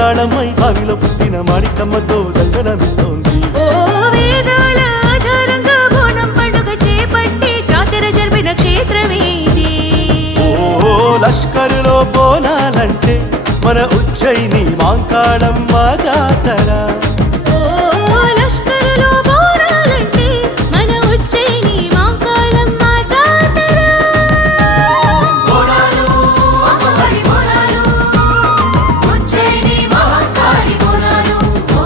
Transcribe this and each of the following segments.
మాంకాళమ్మై బావిలో పుట్టిన మాణికమ్మతో దర్శనమిస్తోంది. ఓ వేదాల ఆధారంగా బోనం పండుగ చేపట్టి జాతర జరిపిన క్షేత్రమే ఇది. ఓ లష్కరులో బోనాలంటే మన ఉజ్జయిని మాంకాళమ్మ జాతర. ఓ లష్కరులో బోనాలంటే మన ఉజ్జయిని మాంకాళమ్మ జాతర. బోనాలు అమ్మవారి బోనాలు ఉజ్జయిని మహాకాళి బోనాలు. ఓ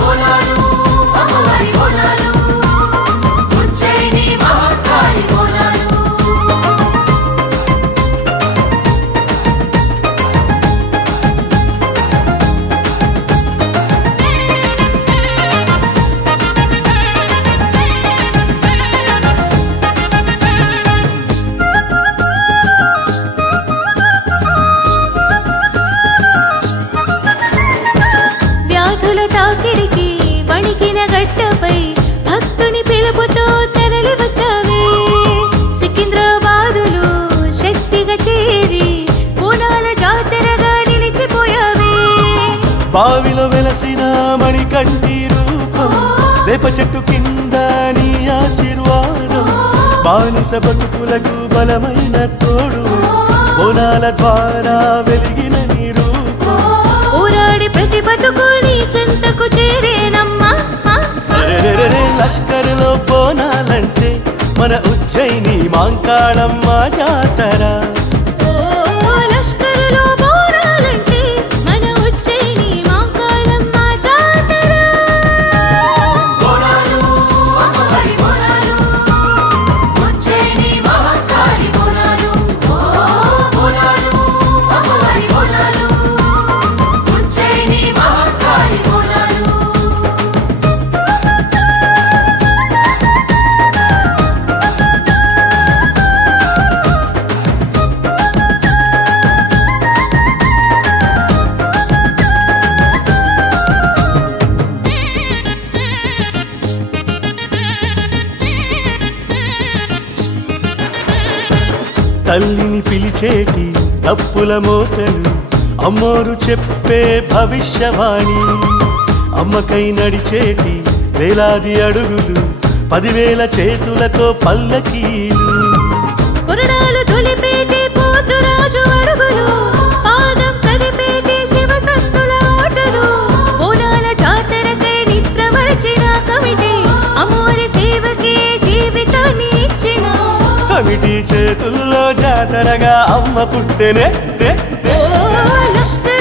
బోనాలు అమ్మవారి బోనాలు ఉజ్జయిని మహాకాళి బోనాలు. వ్యాధుల తాకిడికి వణికిన గడ్డపై భక్తుని పిలుపుతో తరలి వచ్చావే. సికింద్రాబాదులో శక్తిగా చేరి బోనాల జాతరగా నిలిచిపోయావే. బావిలో వెలసిన మణికంఠి రూపం, వేప చెట్టు కింద నీ ఆశీర్వాదం, బానిస బతుకులకు బలమైన తోడు, బోనాల ద్వారా వెలిగిన నీ రూపం. పోరాడి ప్రతి బతుకుని చెంతకు చేరేనమ్మా. అరెరెరెరె లష్కరులో బోనాలంటే మన ఉజ్జయిని మాంకాళమ్మ జాతర. ఓ లష్కరులో బోనాలంటే మన ఉజ్జయిని మాంకాళమ్మ జాతర. బోనాలు అమ్మవారి బోనాలు ఉజ్జయిని మహాకాళి బోనాలు. ఓ బోనాలు అమ్మవారి బోనాలు ఉజ్జయిని మహాకాళి బోనాలు. తల్లిని పిలిచేటి తప్పుల మోతలు, అమ్మోరు చెప్పే భవిష్యవాణి, అమ్మకై నడిచేటి వేలాది అడుగులు, 10,000 చేతులతో పల్లకీలు. కొరడాలు తొలిపేటి పోతురాజు అడుగులు, పాదం కదిపేటి శివసత్తుల ఆటలు, బోనాల జాతరకై నిద్ర మరచిన కమిటీ అమ్మోరి సేవకే జీవితాన్ని ఇచ్చిన. కమిటీ చేతుల్లో జాతరగా అమ్మ పుట్టెనే. ఓ లష్కర్